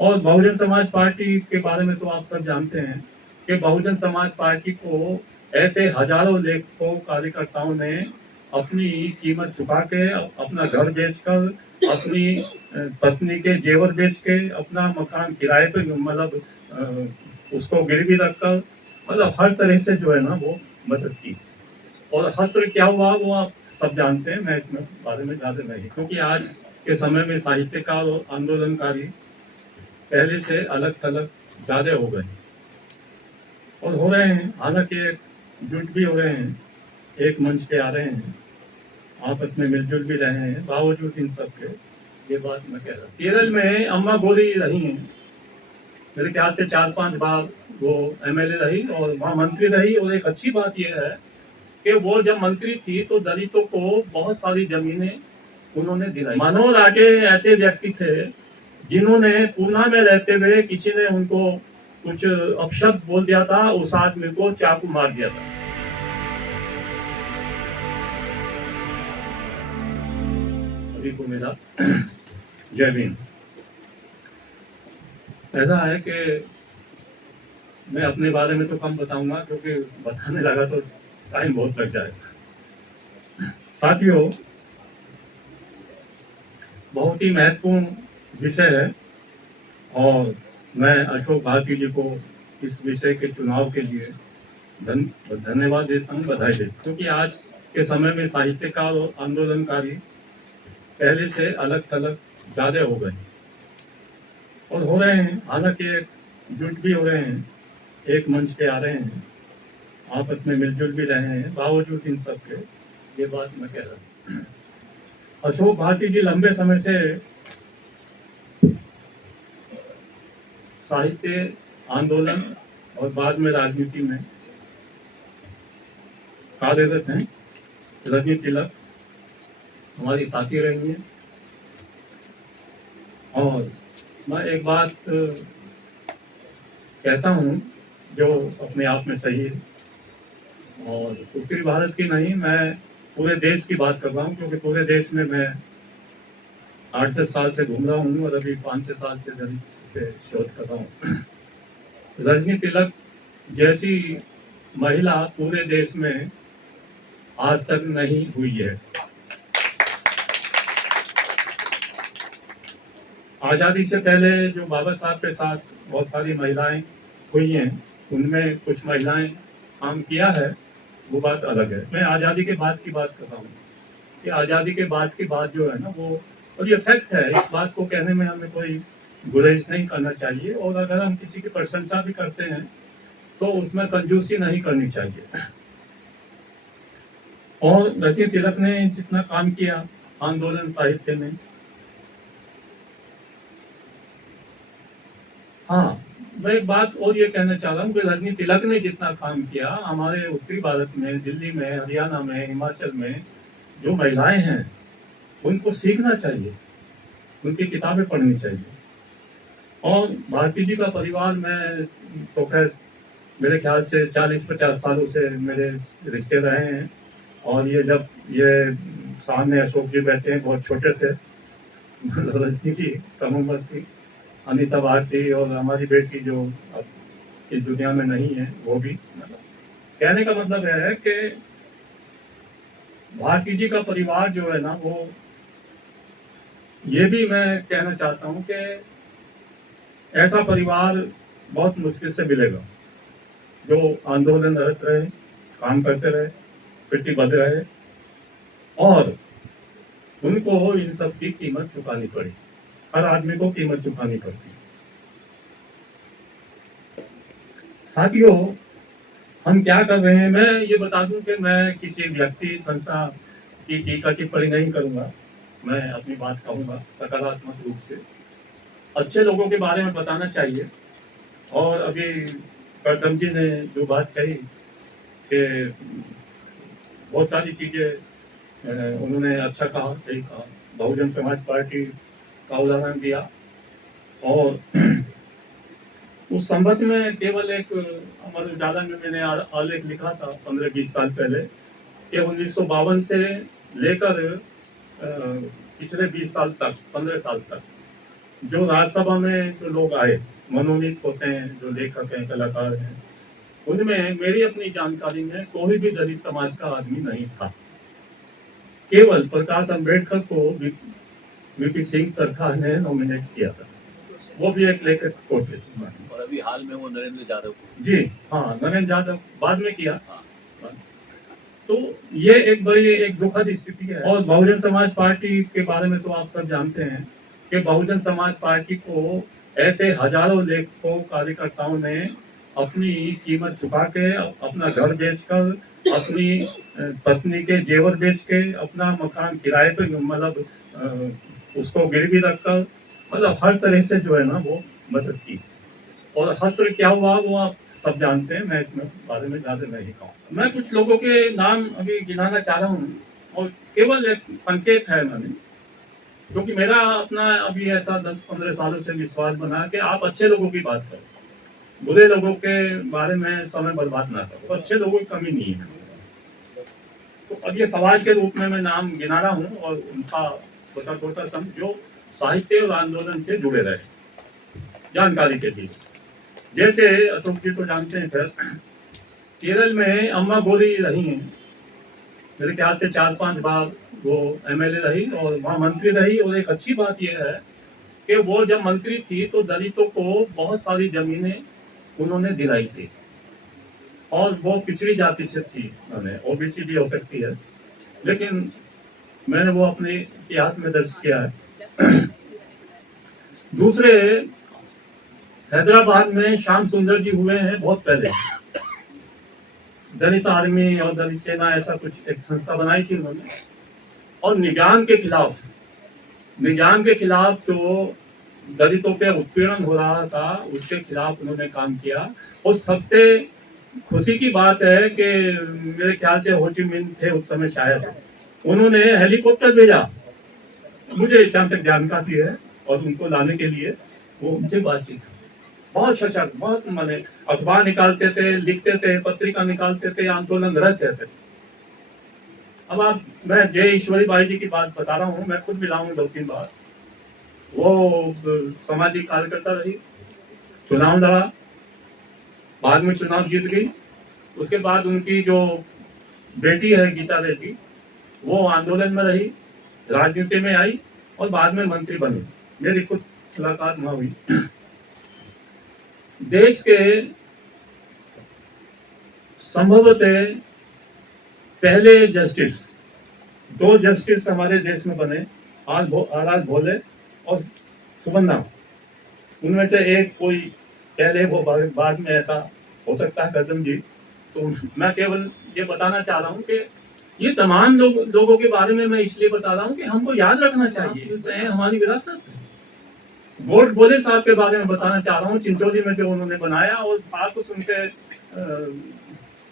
और बहुजन समाज पार्टी के बारे में तो आप सब जानते हैं कि बहुजन समाज पार्टी को ऐसे हजारों लेखकों कार्यकर्ताओं ने अपनी कीमत चुका के, अपना घर बेचकर, अपनी पत्नी के जेवर बेच के, अपना मकान किराए पे मतलब उसको गिरवी रखकर, मतलब हर तरह से जो है ना वो मदद की। और हश्र क्या हुआ वो आप सब जानते हैं, मैं इसमें बारे में ज्यादा नहीं, क्योंकि आज के समय में साहित्यकार और आंदोलनकारी पहले से अलग थलग ज्यादा हो गए और हो रहे हैं, हालांकि जुट भी हो रहे हैं, एक मंच पे आ रहे हैं, आपस में मिलजुल भी रहे हैं, बावजूद इन सब के ये बात मैं कह रहा हूँ। केरल में अम्मा गोरी रही हैं, मेरे ख्याल से 4-5 बार वो एमएलए रही और वहाँ मंत्री रही। और एक अच्छी बात यह है कि वो जब मंत्री थी तो दलितों को बहुत सारी जमीनें उन्होंने दिलाई। मनोहर आगे ऐसे व्यक्ति थे जिन्होंने पूना में रहते हुए किसी ने उनको कुछ अपशब्द बोल दिया था, उस आदमी को चाकू मार दिया था। सभी को मेरा जय भीम। ऐसा है कि मैं अपने बारे में तो कम बताऊंगा, क्योंकि बताने लगा तो टाइम बहुत लग जाएगा। साथियों, बहुत ही महत्वपूर्ण विषय है और मैं अशोक भारती जी को इस विषय के चुनाव के लिए धन्यवाद देता हूँ, बधाई देता हूँ, क्योंकि आज के समय में साहित्यकार और आंदोलनकारी पहले से अलग थलग ज्यादा हो गए और हो रहे हैं, हालांकि जुट भी हो रहे हैं, एक मंच पे आ रहे हैं, आपस में मिलजुल भी रहे हैं, बावजूद इन सब के ये बात मैं कह रहा हूँ। अशोक भारती जी लंबे समय से साहित्य, आंदोलन और बाद में राजनीति में कार्यरत हैं। रजनी तिलक हमारी साथी रही हैं और मैं एक बात कहता हूँ जो अपने आप में सही है, और उत्तरी भारत की नहीं, मैं पूरे देश की बात कर रहा हूँ, क्योंकि पूरे देश में मैं 8-10 साल से घूम रहा हूँ और अभी 5-6 साल से दलित पे शोध कर रहा हूँ। रजनी तिलक जैसी महिला पूरे देश में आज तक नहीं हुई है। आजादी से पहले जो बाबा साहब के साथ बहुत सारी महिलाएं हुई हैं, उनमें कुछ महिलाएं काम किया है, वो बात अलग है। मैं आजादी के बाद की बात कर रहा हूँ कि आजादी के बाद की बात जो है ना वो, और ये फैक्ट है, इस बात को कहने में हमें कोई गुरेज नहीं करना चाहिए, और अगर हम किसी की प्रशंसा भी करते हैं तो उसमें कंजूसी नहीं करनी चाहिए। और रजनी तिलक ने जितना काम किया आंदोलन साहित्य में, हाँ, मैं एक बात और ये कहना चाह रहा हूँ कि रजनी तिलक ने जितना काम किया हमारे उत्तरी भारत में, दिल्ली में, हरियाणा में, हिमाचल में जो महिलाएं हैं उनको सीखना चाहिए, उनकी किताबें पढ़नी चाहिए। और भारती जी का परिवार में तो खैर मेरे ख्याल से 40-50 सालों से मेरे रिश्ते रहे हैं, और ये जब ये सामने अशोक जी बैठे हैं, बहुत छोटे थे, रजनी की कम उम्र थी, अनीता भारती और हमारी बेटी जो अब इस दुनिया में नहीं है वो भी। मतलब कहने का मतलब है कि भारती जी का परिवार जो है ना वो, ये भी मैं कहना चाहता हूँ कि ऐसा परिवार बहुत मुश्किल से मिलेगा जो आंदोलनरत रहे, काम करते रहे, प्रतिबद्ध रहे, और उनको इन सब की कीमत चुकानी पड़ी। हर आदमी को कीमत चुकानी पड़ती है। साथियों, हम क्या कर रहे हैं, मैं ये बता दूं कि मैं किसी व्यक्ति, संस्था की टीका टिप्पणी नहीं करूंगा, मैं अपनी बात कहूंगा सकारात्मक रूप से। अच्छे लोगों के बारे में बताना चाहिए। और अभी करदम जी ने जो बात कही कि बहुत सारी चीजें उन्होंने अच्छा कहा, सही कहा, बहुजन समाज पार्टी का उदाहरण दिया, और उस संबंध में केवल एक अमर उजाला में मैंने आलेख लिखा था 15-20 साल पहले कि 1952 से लेकर पिछले 20 साल तक, 15 साल तक जो राज्यसभा में जो लोग आए मनोनीत होते हैं, जो लेखक हैं, कलाकार हैं, उनमें मेरी अपनी जानकारी में कोई भी दलित समाज का आदमी नहीं था। केवल प्रकाश अम्बेडकर को वीपी सिंह सरकार ने नॉमिनेट किया था, वो भी एक लेखक कोटे से। और अभी हाल में वो नरेंद्र यादव को। जी हाँ, नरेंद्र यादव बाद में किया। तो ये एक बड़ी एक दुखद स्थिति है। और बहुजन समाज पार्टी के बारे में तो आप सब जानते हैं कि बहुजन समाज पार्टी को ऐसे हजारों लेखकों कार्यकर्ताओं ने अपनी कीमत चुका के, अपना घर बेचकर, अपनी पत्नी के जेवर बेच के, अपना मकान किराए पे मतलब उसको गिरवी रखकर, मतलब हर तरह से जो है ना वो मदद की। और हश्र क्या हुआ वो आप सब जानते हैं, मैं इसमें बारे में ज्यादा नहीं कहूँगा। मैं कुछ लोगों के नाम अभी गिनाना चाह रहा हूँ और केवल एक संकेत है मैंने, क्योंकि मेरा अपना अभी ऐसा 10-15 सालों से विश्वास बना कि आप अच्छे लोगों की बात करो, बुरे लोगों के बारे में समय बर्बाद ना करो। तो अच्छे लोगों की कमी नहीं है। तो अब ये समाज के रूप में मैं नाम गिना रहा हूँ और उनका छोटा छोटा सम जो साहित्य और आंदोलन से जुड़े रहे, जानकारी के लिए। जैसे अशोक जी तो जानते हैं, फिर केरल में अम्मा गोरी रही हैं, मेरे ख्याल से 4-5 बार वो एमएलए रही और वहाँ मंत्री रही। और एक अच्छी बात यह है कि वो जब मंत्री थी तो दलितों को बहुत सारी जमीनें उन्होंने दिलाई थी, और वो पिछड़ी जाति से थी, ओबीसी भी हो सकती है, लेकिन मैंने वो अपने इतिहास में दर्ज किया है। दूसरे हैदराबाद में श्याम सुंदर जी हुए हैं बहुत पहले, दलित आर्मी और दलित सेना ऐसा कुछ एक संस्था बनाई थी उन्होंने, और निजाम के खिलाफ जो दलितों पे उत्पीड़न हो रहा था उसके खिलाफ उन्होंने काम किया। और सबसे खुशी की बात है कि मेरे ख्याल से हो ची मिन्ह थे उस समय, शायद उन्होंने हेलीकॉप्टर भेजा, मुझे जहाँ तक जानकारी है, और उनको लाने के लिए वो उनसे बातचीत हुई। बहुत सशक्त, बहुत माने अखबार निकालते थे, लिखते थे, पत्रिका निकालते थे, आंदोलन रहते थे। अब आप, मैं जय ईश्वरी बाई जी की बात बता रहा हूँ, मैं खुद मिला हूँ 2-3 बार। वो सामाजिक कार्यकर्ता रही, चुनाव लड़ा, बाद में चुनाव जीत गई। उसके बाद उनकी जो बेटी है गीता रेड्डी, वो आंदोलन में रही, राजनीति में आई और बाद में मंत्री बनी। मेरी खुद मुलाकात वहां हुई। देश के संभवतः पहले जस्टिस, 2 जस्टिस हमारे देश में बने, आर भोले और सुबन्ना। उनमें से एक कोई पहले, वो बाद में ऐसा हो सकता है कदम जी। तो मैं केवल ये बताना चाह रहा हूँ कि ये तमाम लोगों के बारे में मैं इसलिए बता रहा हूँ कि हमको याद रखना चाहिए, हमारी विरासत है। गोड बोले साहब के बारे में बताना चाह रहा हूँ, चिंचोली में जो उन्होंने बनाया, और आपको सुन के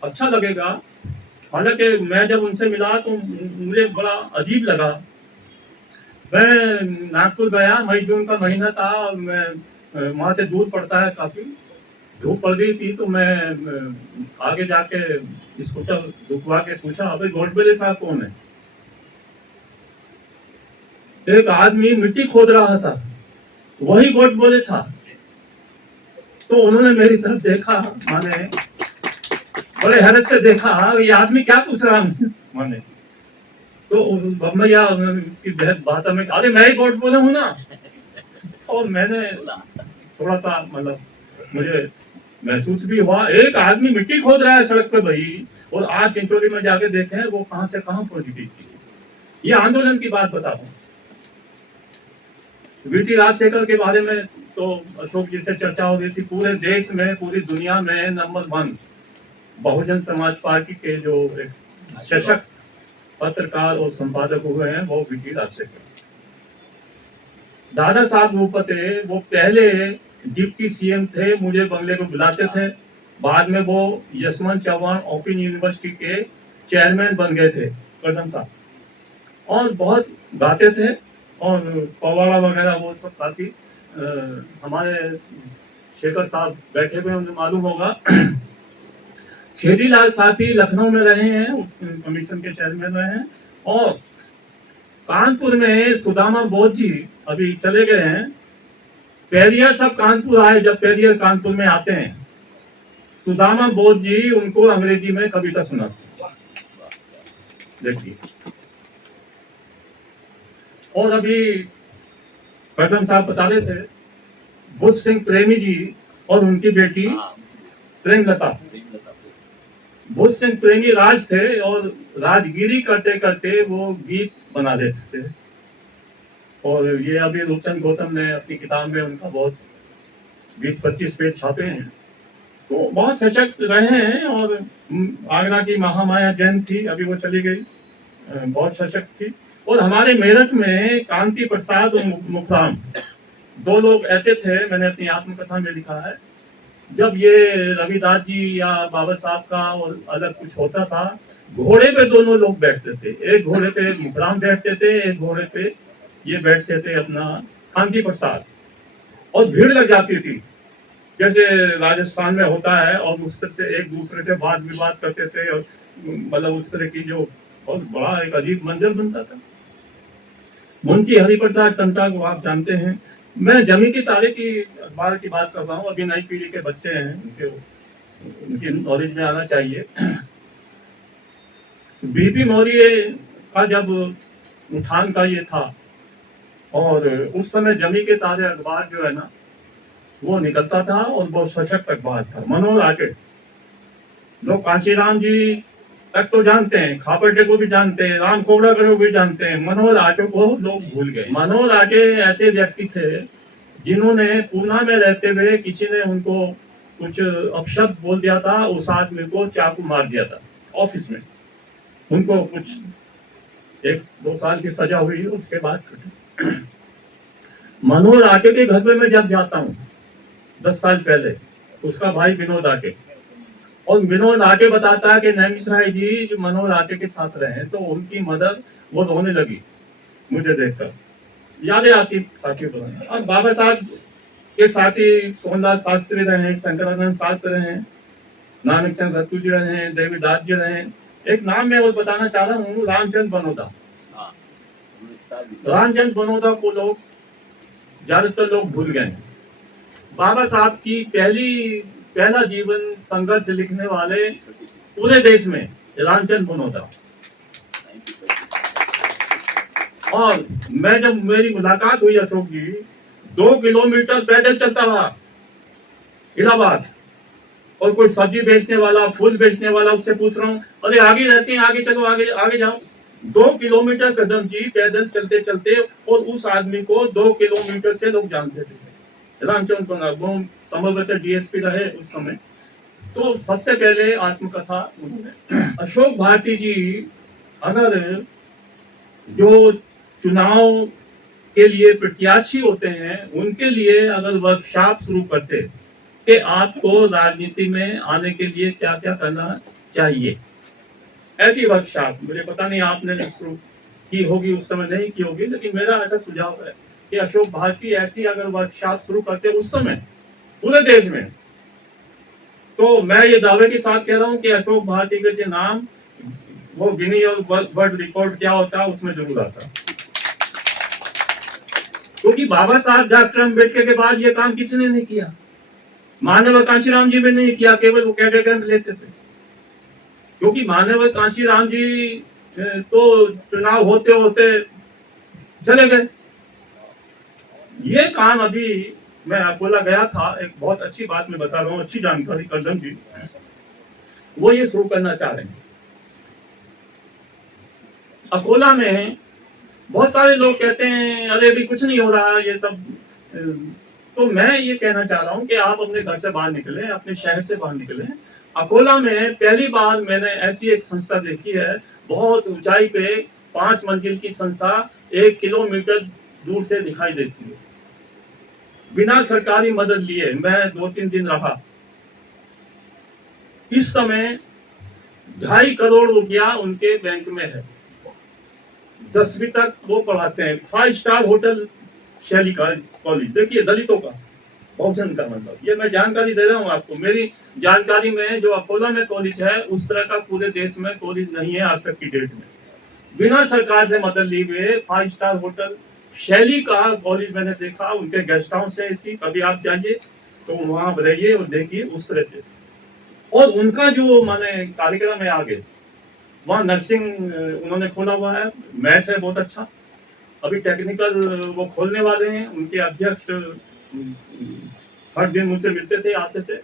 अच्छा लगेगा। हालांकि मैं जब उनसे मिला तो मुझे बड़ा अजीब लगा। मैं नागपुर गया, मई जून का महीना था, मैं वहां से दूर पड़ता है, काफी धूप पड़ गई थी, तो मैं आगे जाके स्कूटर रुकवा के पूछा, अबे गोडबोले साहब कौन है? एक आदमी मिट्टी खोद रहा था, वही गोडबोले था। तो उन्होंने मेरी तरफ देखा, माने बड़े हैरत से देखा, ये आदमी क्या पूछ रहा है मुझसे, माने। तो भैया उसकी भाषा में, अरे मैं ही गोडबोले हूँ ना। और मैंने थोड़ा सा मतलब मुझे महसूस भी हुआ, एक आदमी मिट्टी खोद रहा है सड़क पे भाई, और आज चिंचोली में जाके देखें वो कहां से कहां पहुंच गई थी। ये आंदोलन की बात बता दूं। वीटी राजशेखर के बारे में तो अशोक जी से चर्चा हो रही थी। पूरे देश में, पूरी दुनिया में नंबर 1 बहुजन समाज पार्टी के जो एक सशक्त पत्रकार और संपादक हुए हैं वो वीटी राजशेखर। दादा साहब भूपते वो पहले डिप्टी सीएम थे, मुझे बंगले को बुलाते थे। बाद में वो यशवंत चौहान ओपन यूनिवर्सिटी के चेयरमैन बन गए थे, कदम साहब, और बहुत गाते थे और पवाड़ा वगैरह वो सब काफी। हमारे शेखर साहब बैठे हुए, उन्हें मालूम होगा। छेदीलाल साथी लखनऊ में रहे हैं, कमीशन के चेयरमैन रहे हैं। और कानपुर में सुदामा बोध जी अभी चले गए हैं, पेरियर सब कानपुर आए, जब पेरियर कानपुर में आते हैं, सुदामा बोस जी उनको अंग्रेजी में कविता सुनाते हैं। देखिए, और अभी कदम साहब बता रहे थे, बुद्ध सिंह प्रेमी जी और उनकी बेटी हाँ, प्रेमलता। प्रेमलता। बुद्ध सिंह प्रेमी राज थे और राजगिरी करते करते वो गीत बना देते थे। और ये अभी रूपचंद गौतम ने अपनी किताब में उनका बहुत 20-25 पेज छापे हैं। तो बहुत सशक्त रहे हैं। और आगरा की महामाया जैन थी, अभी वो चली गई, बहुत सशक्त थी। और हमारे मेरठ में कांति प्रसाद और मुखराम, दो लोग ऐसे थे, मैंने अपनी आत्मकथा में लिखा है। जब ये रविदास जी या बाबा साहब का और अलग कुछ होता था, घोड़े पे दोनों लोग बैठते थे। एक घोड़े पे मुखराम बैठते थे, एक घोड़े पे ये बैठते थे अपना कांति प्रसाद। और भीड़ लग जाती थी, जैसे राजस्थान में होता है, और उस तरह से एक दूसरे से वाद विवाद करते थे। और मतलब उस तरह की जो बहुत बड़ा एक अजीब मंजर बनता था। मुंशी हरिप्रसाद टंटा को आप जानते हैं। मैं जमी के तारे की अखबार की बात कर रहा हूँ। अभी नई पीढ़ी के बच्चे हैं, उनकी नॉलेज में आना चाहिए। बीपी मौर्य का जब उठान का ये था, और उस समय जमी के तारे अखबार जो है ना, वो निकलता था और बहुत सशक्त अखबार था। मनोहर आके, लोग कांशीराम जी तक तो जानते हैं, खापटे को भी जानते हैं, राम कोबराकर को भी जानते हैं, मनोहर आके को लोग भूल गए। मनोहर आके ऐसे व्यक्ति थे जिन्होंने पूना में रहते हुए किसी ने उनको कुछ अपशब्द बोल दिया था, उस आदमी को चाकू मार दिया था ऑफिस में। उनको कुछ 1-2 साल की सजा हुई, उसके बाद छुट्टी। मनोहर आके के घर पे मैं जब जाता हूँ 10 साल पहले, उसका भाई विनोद आके, और विनोद आके बताता है कि नैमिष राय जी जो मनोहर आके के साथ रहे, तो उनकी मदर वो रोने लगी मुझे देखकर, यादें आती साथी को। और बाबा साहब के साथी सोमनाथ शास्त्री रहे, शंकरानंद शास्त्री रहे, नानक चंद रत्तू जी रहे, देवीदास जी रहे। एक नाम मैं और बताना चाह रहा हूँ, रामचंद बनोदा। रामचंद बनोदा को लोग ज्यादातर लोग भूल गए हैं। बाबा साहब की पहला जीवन संघर्ष लिखने वाले पूरे देश में रामचंद बनोदा। और मैं जब मेरी मुलाकात हुई अशोक जी, 2 किलोमीटर पैदल चलता रहा इलाहाबाद। और कोई सब्जी बेचने वाला, फूल बेचने वाला, उससे पूछ रहा हूँ, अरे आगे रहते हैं, आगे चलो, आगे आगे जाओ। 2 किलोमीटर कदम जी पैदल चलते चलते, और उस आदमी को 2 किलोमीटर से लोग जानते थे। रामचंद्र बनोदा, वो संभवतः डीएसपी रहे उस समय। तो सबसे पहले आत्मकथा उन्होंने। अशोक भारती जी अगर जो चुनाव के लिए प्रत्याशी होते हैं, उनके लिए अगर वर्कशॉप शुरू करते कि आपको राजनीति में आने के लिए क्या क्या करना चाहिए, ऐसी वर्कशॉप, मुझे पता नहीं आपने शुरू की होगी उस समय, नहीं की होगी, लेकिन मेरा ऐसा सुझाव है कि अशोक भारती ऐसी अगर वर्कशॉप शुरू करते उस समय पूरे देश में, तो मैं ये दावे के साथ कह रहा हूँ कि अशोक भारती के जो नाम वो गिनी और वर्ल्ड रिकॉर्ड क्या होता है उसमें जरूर आता। क्योंकि बाबा साहब डॉक्टर अम्बेडकर के बाद ये काम किसी ने नहीं किया, मानव कांशीराम जी भी नहीं किया, केवल वो कैडर कैंप लेते थे। क्योंकि मानव कांशीराम जी तो चुनाव होते होते चले गए। ये काम अभी मैं अकोला गया था, एक बहुत अच्छी बात मैं बता रहा हूँ, अच्छी जानकारी करदम जी वो ये शुरू करना चाह रहे हैं। अकोला में बहुत सारे लोग कहते हैं अरे अभी कुछ नहीं हो रहा ये सब। तो मैं ये कहना चाह रहा हूँ कि आप अपने घर से बाहर निकलें, अपने शहर से बाहर निकलें। अकोला में पहली बार मैंने ऐसी एक संस्था देखी है, बहुत ऊंचाई पे 5 मंजिल की संस्था, 1 किलोमीटर दूर से दिखाई देती है, बिना सरकारी मदद लिए। मैं 2-3 दिन रहा। इस समय 2.5 करोड़ रुपया उनके बैंक में है, 10वीं तक वो पढ़ाते हैं। 5 स्टार होटल शैली का कॉलेज, देखिए दलितों का, बहुजन का, मतलब ये मैं जानकारी दे रहा हूँ आपको। मेरी जानकारी में जो अकोला में कॉलेज है, उस तरह का पूरे देश में कॉलेज नहीं है आज तक की डेट में। बिना सरकार से मदद लिए हुए 5 स्टार होटल शैली का कॉलेज मैंने देखा। उनके गेस्ट हाउस है ऐसी, कभी आप जाइए तो वहां रहिए और देखिए उस तरह से। और उनका जो माने कार्यक्रम है आगे, वहाँ नर्सिंग उन्होंने खोला हुआ है, मैथ्स है बहुत अच्छा। अभी टेक्निकल वो खोलने वाले हैं। उनके अध्यक्ष हर दिन मुझसे मिलते थे, आते थे।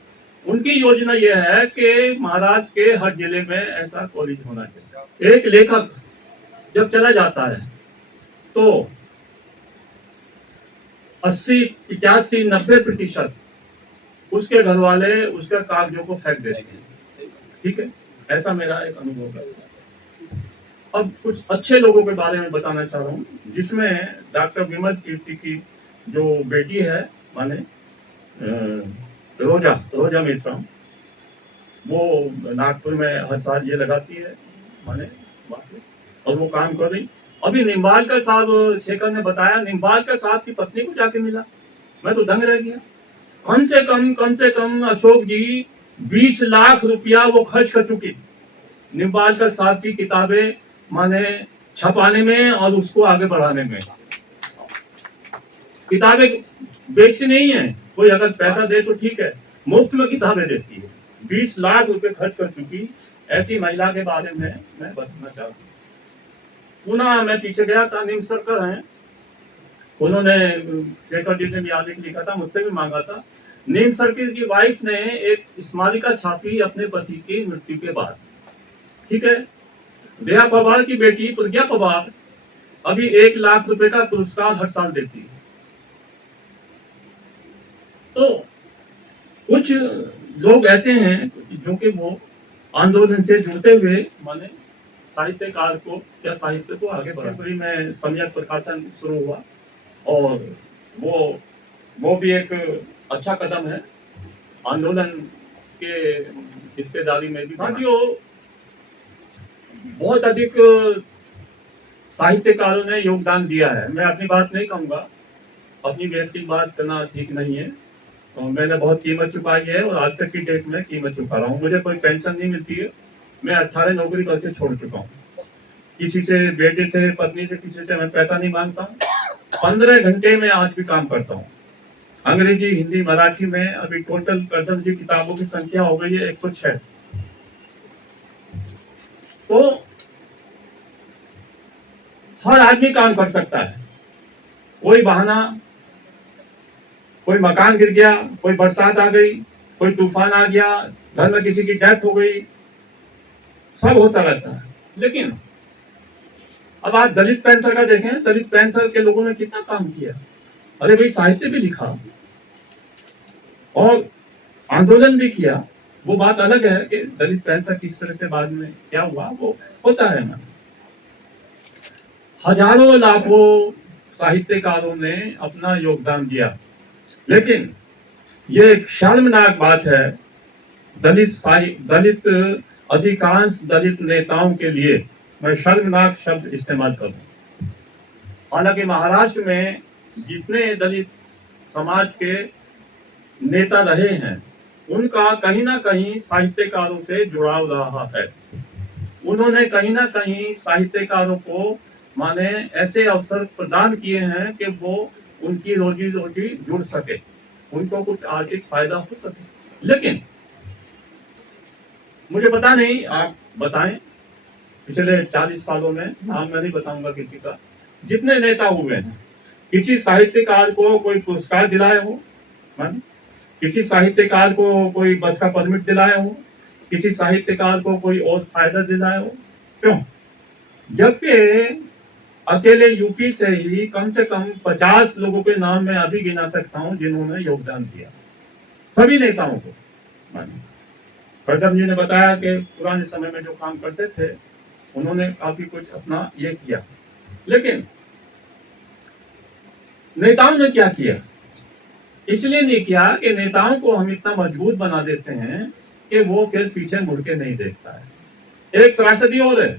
उनकी योजना यह है कि महाराष्ट्र के हर जिले में ऐसा कॉलेज होना चाहिए। एक लेखक जब चला जाता है तो 80, 85, 90% उसके घर वाले उसके कागजों को फेंक देते हैं। ठीक है, ऐसा मेरा एक अनुभव है। अब कुछ अच्छे लोगों के बारे में बताना चाह रहा हूँ, जिसमें डॉक्टर विमल कीर्ति की जो बेटी है माने रोजा मिश्रा, वो नागपुर में हर साल ये लगाती है माने, और वो काम कर रही। अभी निम्बालकर साहब शेखर ने बताया, निम्बालकर साहब की पत्नी को जाके मिला, मैं तो दंग रह गया। कम से कम अशोक जी 20 लाख रुपया वो खर्च कर चुकी निम्बालकर साहब की किताबें माने छपाने में और उसको आगे बढ़ाने में। किताबें बेचती नहीं है कोई, अगर पैसा दे तो ठीक है, मुफ्त में किताबें देती है। 20 लाख रुपए खर्च कर चुकी ऐसी महिला के बारे में मैं बताना चाहता हूँ। पुनः मैं पीछे गया था, नीम सरकर हैं, उन्होंने शेखर जी ने भी आलेख लिखा था, मुझसे भी मांगा था। नीम सरकर की वाइफ ने एक स्मारिका छापी अपने पति की मृत्यु के बाद। ठीक है, दया पवार की बेटी प्रज्ञा पवार अभी 1 लाख रुपए का पुरस्कार हर साल देती है। तो कुछ लोग ऐसे हैं जो कि वो आंदोलन से जुड़ते हुए माने साहित्यकार को या साहित्य को आगे बढ़ाने में सम्यक प्रकाशन शुरू हुआ, और वो भी एक अच्छा कदम है आंदोलन के हिस्सेदारी में भी। साथियों, बहुत अधिक साहित्यकारों ने योगदान दिया है। मैं अपनी बात नहीं कहूंगा, अपनी व्यक्तिगत बात करना ठीक नहीं है। तो मैंने बहुत कीमत चुकाई है और आज तक की डेट में कीमत चुका रहा हूँ। मुझे कोई पेंशन नहीं मिलती है, मैं 18 नौकरी करके छोड़ चुका हूँ। किसी से, बेटे से, पत्नी से, किसी से मैं पैसा नहीं मांगता हूँ। 15 घंटे में आज भी काम करता हूँ। अंग्रेजी, हिंदी, मराठी में अभी टोटल कदम जी किताबों की संख्या हो गई है 106। तो हर आदमी काम कर सकता है। कोई बहाना, कोई मकान गिर गया, कोई बरसात आ गई, कोई तूफान आ गया, घर में किसी की डेथ हो गई, सब होता रहता है। लेकिन अब आप दलित पैंथर का देखें, दलित पैंथर के लोगों ने कितना काम किया। अरे भाई, साहित्य भी लिखा और आंदोलन भी किया। वो बात अलग है कि दलित पैंथर किस तरह से बाद में क्या हुआ, वो होता है ना। हजारों लाखों साहित्यकारों ने अपना योगदान दिया, लेकिन ये एक शर्मनाक बात है, दलित अधिकांश दलित नेताओं के लिए मैं शर्मनाक शब्द इस्तेमाल करूं। हालांकि महाराष्ट्र में जितने दलित समाज के नेता रहे हैं, उनका कहीं ना कहीं साहित्यकारों से जुड़ाव रहा है। उन्होंने कहीं ना कहीं साहित्यकारों को माने ऐसे अवसर प्रदान किए हैं कि वो उनकी रोजी रोटी जुड़ सके, उनको कुछ आर्थिक फायदा हो सके। लेकिन मुझे पता नहीं, आप बताएं, पिछले 40 सालों में, नाम मैं नहीं बताऊंगा किसी का, जितने नेता हुए हैं, किसी साहित्यकार को कोई पुरस्कार दिलाए हो, किसी साहित्यकार को कोई बस का परमिट दिलाया हो, किसी साहित्यकार को कोई और फायदा दिलाया हो? क्यों? जबकि अकेले यूपी से ही कम से कम 50 लोगों के नाम मैं अभी गिना सकता हूं जिन्होंने योगदान दिया, सभी नेताओं को। कदम जी ने बताया कि पुराने समय में जो काम करते थे उन्होंने काफी कुछ अपना ये किया, लेकिन नेताओं ने क्या किया? इसलिए नहीं किया कि नेताओं को हम इतना मजबूत बना देते हैं कि वो फिर पीछे मुड़ के नहीं देखता है। एक त्रासदी और है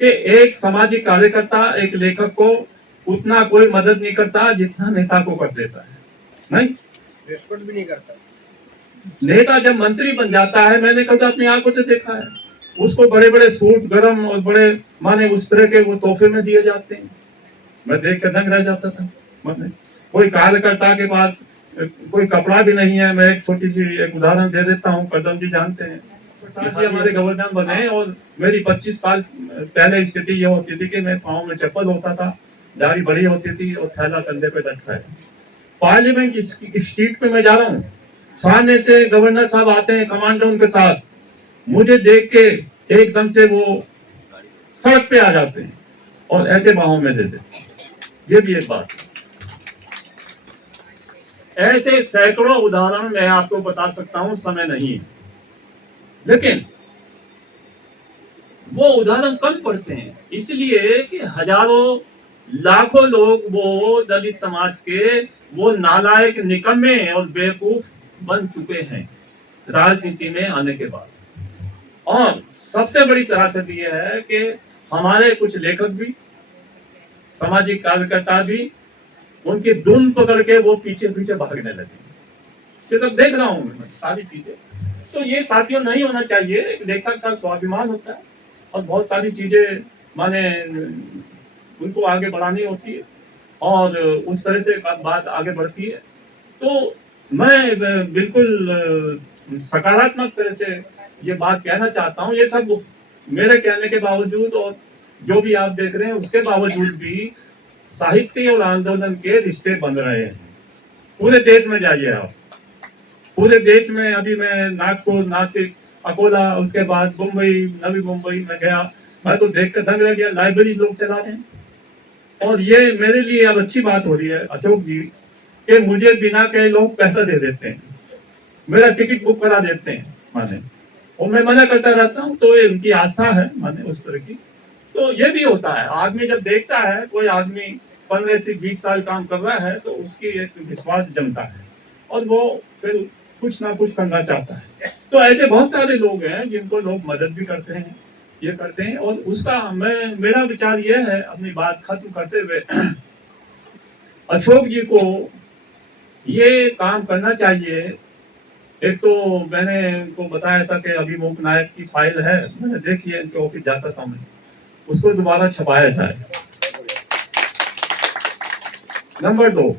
कि एक सामाजिक कार्यकर्ता, एक लेखक को उतना कोई मदद नहीं करता जितना नेता को कर देता है। नहीं, रेस्पेक्ट भी नहीं करता। नेता जब मंत्री बन जाता है, मैंने कभी अपनी आंखों से देखा है, उसको बड़े बड़े सूट गरम और बड़े माने उस तरह के वो तोहफे में दिए जाते हैं। मैं देख कर दंग रह जाता था। मैंने कोई कार्यकर्ता के पास कोई कपड़ा भी नहीं है। मैं एक छोटी सी एक उदाहरण दे देता हूँ, कदम जी जानते हैं, प्रसाद जी हमारे गवर्नर बने और मेरी 25 साल पहले स्थिति ये होती थी कि मैं पाँव में चप्पल होता था, दाढ़ी बड़ी होती थी और थैला कंधे पे लटका है। पार्लियामेंट स्ट्रीट पे मैं जा रहा हूँ, सामने से गवर्नर साहब आते हैं कमांडो उनके साथ, मुझे देख के एकदम से वो सड़क पे आ जाते हैं और ऐसे बाहों में दे देते। ये भी एक बात है। ऐसे सैकड़ों उदाहरण मैं आपको बता सकता हूं, समय नहीं है, लेकिन वो उदाहरण कम पड़ते हैं इसलिए कि हजारों लाखों लोग वो दलित समाज के वो नालायक, निकम्मे और बेवकूफ बन चुके हैं राजनीति में आने के बाद। और सबसे बड़ी त्रासदी यह है कि हमारे कुछ लेखक भी, सामाजिक कार्यकर्ता भी उनकी धुन पकड़ के वो पीछे पीछे भागने लगे। ये सब देख रहा हूं मैं सारी चीजें। तो ये साथियों नहीं होना चाहिए। एक लेखक का स्वाभिमान होता है और बहुत सारी चीजें माने उनको आगे बढ़ानी होती है और उस तरह से बात आगे बढ़ती है। तो मैं बिल्कुल सकारात्मक तरह से ये बात कहना चाहता हूँ। ये सब मेरे कहने के बावजूद और जो भी आप देख रहे हैं उसके बावजूद भी साहित्य और आंदोलन के रिश्ते बन रहे हैं। पूरे देश में जाइए आप, पूरे देश में। अभी मैं नागपुर, नासिक, अकोला, उसके बाद मुंबई, नवी मुंबई में गया, मैं तो देख कर दंग रह गया। लाइब्रेरी लोग चला रहे हैं और ये मेरे लिए अब अच्छी बात हो रही है अशोक जी कि मुझे बिना कहे लोग पैसा दे देते हैं, मेरा टिकट बुक करा देते हैं माने, और मैं मना करता रहता हूँ। तो ये उनकी आस्था है माने उस तरह की। तो ये भी होता है, आदमी जब देखता है कोई आदमी 15 से 20 साल काम कर रहा है तो उसकी एक विश्वास जमता है और वो फिर कुछ ना कुछ करना चाहता है। तो ऐसे बहुत सारे लोग हैं जिनको लोग मदद भी करते हैं, ये करते हैं। और उसका मेरा विचार ये है, अपनी बात खत्म करते हुए, अशोक जी को ये काम करना चाहिए। एक तो मैंने उनको बताया था कि अभिमुख नायक की फाइल है, मैंने देखी है, इनके ऑफिस जाता था मैं, उसको दोबारा छपाया जाए। नंबर 2,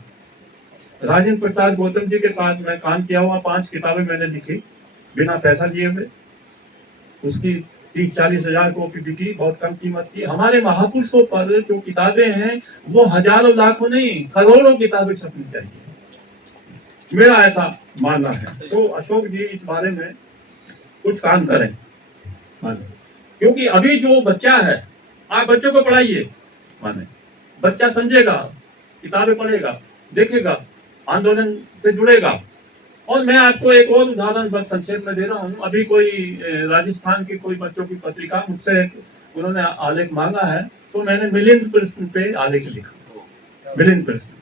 राजेंद्र प्रसाद गौतम जी के साथ मैं काम किया हुआ, 5 किताबें मैंने लिखी बिना पैसा लिए हुए। उसकी 30-40 हजार कॉपी बिकी, बहुत कम कीमत थी। हमारे महापुरुषों पर जो किताबें हैं वो हजारों लाखों नहीं, करोड़ों किताबें छपनी चाहिए, मेरा ऐसा मानना है। तो अशोक जी इस बारे में कुछ काम करें, क्योंकि अभी जो बच्चा है, आप बच्चों को पढ़ाइए, माने बच्चा समझेगा, किताबें पढ़ेगा, देखेगा, आंदोलन से जुड़ेगा। और मैं आपको एक और उदाहरण बस संक्षेप में दे रहा हूँ। अभी कोई राजस्थान की कोई बच्चों की पत्रिका, मुझसे उन्होंने आलेख मांगा है, तो मैंने मिलिंद प्रश्न पे आलेख लिखा, मिलिंद प्रश्न।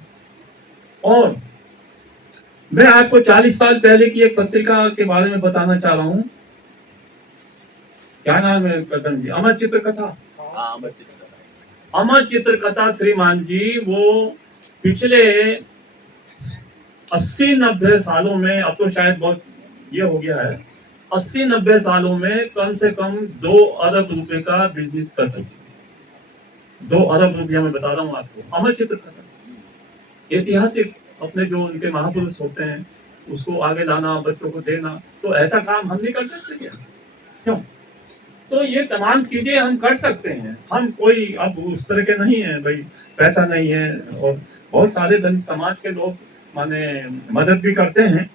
और मैं आपको 40 साल पहले की एक पत्रिका के बारे में बताना चाह रहा हूँ। क्या नाम है कदम जी? अमर चित्र कथा। अमर चित्र कथा श्रीमान जी, वो पिछले 80-90 सालों में, अब तो शायद बहुत ये हो गया है, 80-90 सालों में कम से कम 2 अरब रुपए का बिजनेस कर चुकी। 2 अरब रुपया मैं बता रहा हूँ आपको। अमर चित्र कथा ऐतिहासिक, अपने जो उनके महापुरुष होते हैं उसको आगे लाना, बच्चों को देना, तो ऐसा काम हम नहीं कर सकते क्या? क्यों? तो ये तमाम चीजें हम कर सकते हैं। हम कोई अब उस तरह के नहीं है भाई, पैसा नहीं है। और बहुत सारे दलित समाज के लोग माने मदद भी करते हैं।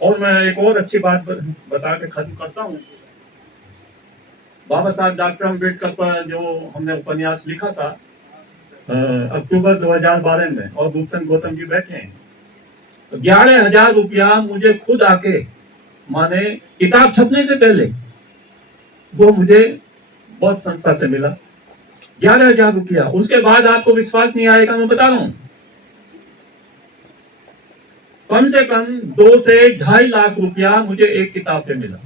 और मैं एक और अच्छी बात बता के खत्म करता हूँ। बाबा साहब डॉक्टर अम्बेडकर पर जो हमने उपन्यास लिखा था अक्टूबर 2012 में, और भूषण गौतम जी बैठे हैं, 11,000 रुपया मुझे खुद आके माने किताब छपने से पहले वो मुझे बहुत संस्था से मिला, 11,000 रुपया। उसके बाद आपको विश्वास नहीं आएगा, मैं बता रहा हूं, कम से कम 2 से 2.5 लाख रुपया मुझे एक किताब पे मिला।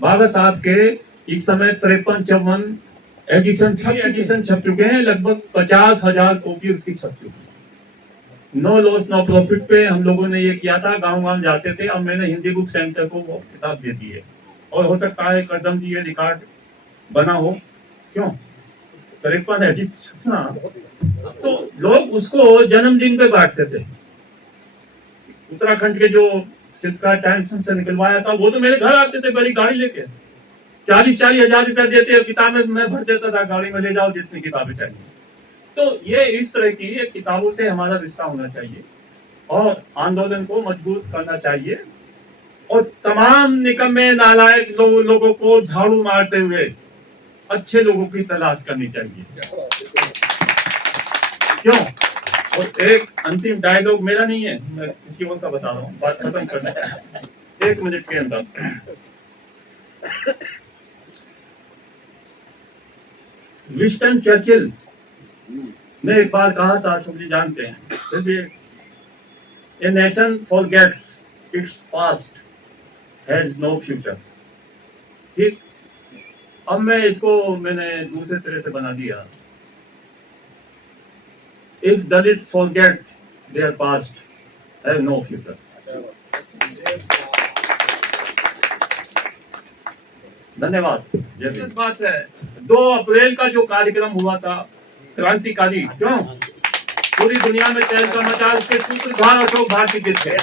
बाबा साहब के इस समय 53-54 एडिशन छप चुके हैं, लगभग 50,000 कॉपी उसकी छप चुकी है। नो लॉस नो प्रॉफिट पे हम लोगों ने ये किया था, गांव-गांव जाते थे। अब मैंने हिंदी बुक सेंटर को वो किताब दे दी है, और हो सकता है कदम जी ये रिकॉर्ड बना हो। क्यों? 53 एडिट ना, तो लोग उसको जन्मदिन पे बांटते थे। उत्तराखंड के जो सिक्का टाइम्स से निकलवाया था, वो तो मेरे घर आते थे बड़ी गाड़ी लेके, 40-40 हजार रुपया देते, किताबें मैं भर देता था गाड़ी में, ले जाओ जितनी किताबें चाहिए। तो ये इस तरह की ये किताबों से हमारा रिश्ता होना चाहिए और आंदोलन को मजबूत करना चाहिए और तमाम निकम्मे नालायक लोगों को झाड़ू मारते हुए अच्छे लोगों की तलाश करनी चाहिए। क्यों? और एक अंतिम डायलॉग मेरा नहीं है, मैं किसी और का बता रहा हूँ, बात खत्म करने का 1 मिनट के अंदर। विंस्टन चर्चिल ने एक बार कहा था, अशोक जी जानते हैं, फिर भी, a nation forgets its past has no future. ठीक, अब मैं इसको मैंने दूसरे तरह से बना दिया, if Dalits forget their past have no future. धन्यवाद। जय बात है, 2 अप्रैल का जो कार्यक्रम हुआ था क्रांतिकारी, क्यों पूरी दुनिया में चहल का मचा, उसके सूत्रधार अशोक भारती के थे।